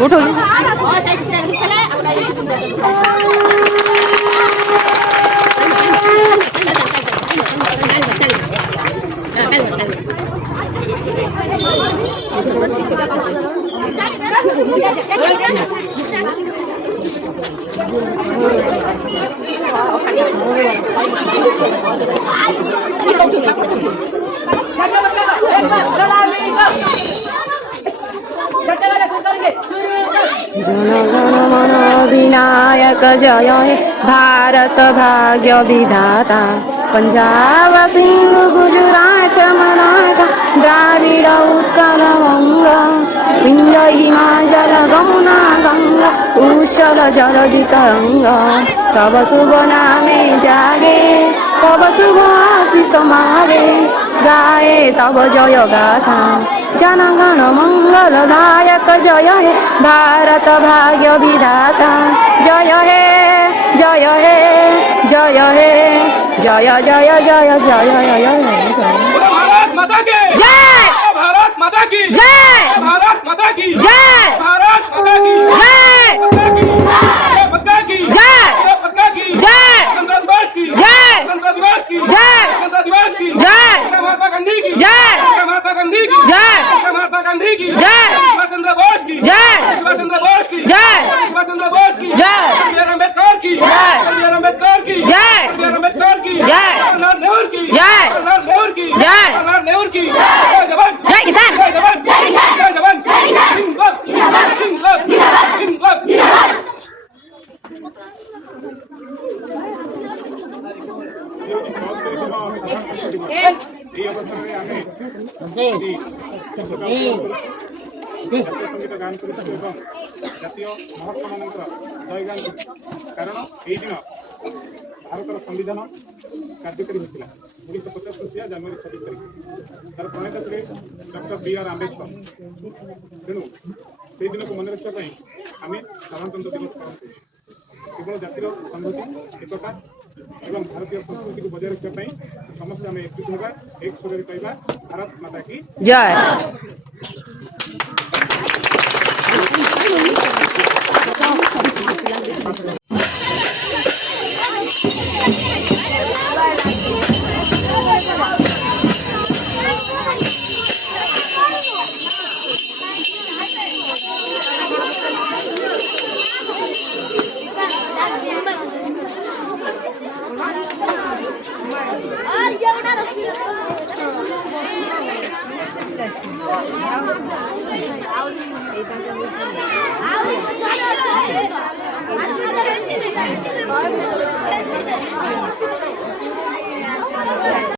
उठो जनगण मन विनायक जय हे भारत भाग्य विधाता पंजाब सिंध गुजरात मराठा द्राविड़ उत्कल वंग विंध्य हिमाचल गमुना गंगा उच्चल जलधि तरंग तब शुभ नामे जागे तब शुभ आशीष मागे गाए तब जय गाथा जनगण मंगल नायक जय हे भारत भाग्य विधाता जय हे जय हे जय हे जय जय जय जय जय भारत माता की जय भारत माता की जय भारत माता की जय भारत माता की जय पक्का की जय पक्का की जय स्वतंत्रता दिवस की जय स्वतंत्रता दिवस की जय स्वतंत्रता दिवस की जय महात्मा गांधी की जय महात्मा गांधी की जय महात्मा गांधी की जय सुभाष चंद्र बोस की जय सुभाष चंद्र बोस की जय सुभाष चंद्र बोस की जय बी आर अम्बेडकर की जय बी आर अम्बेडकर की जय बी आर अम्बेडकर की जय जवाहरलाल नेहरू की जय जवाहरलाल नेहरू की जय जवाहरलाल नेहरू की जय जवान जय किसान जय जवान जय जवान जिंदाबाद जिंदाबाद जिंदाबाद এই অবসরে আমি সঙ্গীত গান করেছি এবং জাতীয় মহাত্মাମାନଙ୍କର জয়গান কারণ এই দিন ଭାରତର ସମ୍ବିଧାନ କାର୍ଯ୍ୟକାରୀ ହୋଇଥିଲା 1950 ମସିହା ଜାନୁଆରୀ 26 ତାରିଖ ତାର ପ୍ରଣେତା ଥିଲେ ଡକ୍ଟର ବୀ ଆର୍ ଆମ୍ବେଦକର। ତେଣୁ ସେହି ଦିନକୁ ମନେ ରଖିବା ପାଇଁ ଆମେ ସାଧାରଣତନ୍ତ୍ର ଦିବସ ପାଳନ କରୁଛୁ। କେବଳ ଜାତିର ସଂହତି ଏକତା ଏବଂ ଭାରତୀୟ ସଂସ୍କୃତିକୁ ବଜାୟ ରଖିବା ପାଇଁ ସମସ୍ତେ ଆମେ ଏକଜୁଟ ହେବା ଏକ ସ୍ୱରରେ କହିବା ଭାରତ ମାତା କି जय Ay,